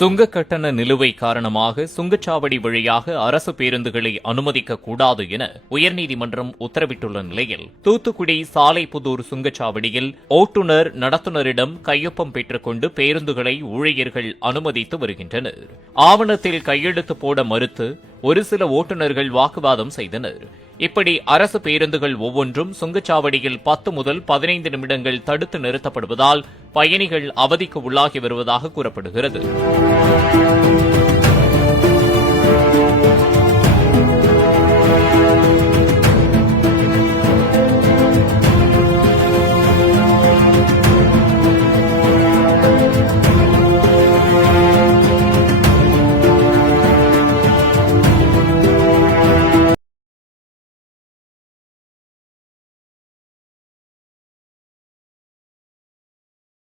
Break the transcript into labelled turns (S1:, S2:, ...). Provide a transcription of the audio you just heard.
S1: சுங்க கட்டண நிலுவை காரணமாக சுங்கச்சாவடி வழியாக அரசு பேருந்துகளை அனுமதிக்க கூடாது என உயர்நீதிமன்றம் உத்தரவிட்டுள்ள நிலையில் தூத்துக்குடி சாலைப்புதூர் சுங்கச்சாவடியில் ஓட்டுநர் நடத்துனரிடம் கையொப்பம் பெற்றுக்கொண்டு பேருந்துகளை ஊழியர்கள் அனுமதித்து வருகின்றனர். ஆவணத்தில் கையெழுத்து போட மறுத்து ஒரு சில ஓட்டுநர்கள் வாக்குவாதம் செய்தனர். இப்படி அரசு பேருந்துகள் ஒவ்வொன்றும் சுங்கச்சாவடியில் பத்து முதல் பதினைந்து நிமிடங்கள் தடுத்து நிறுத்தப்படுவதால் பயணிகள் அவதிக்கு உள்ளாகி வருவதாக கூறப்படுகிறது.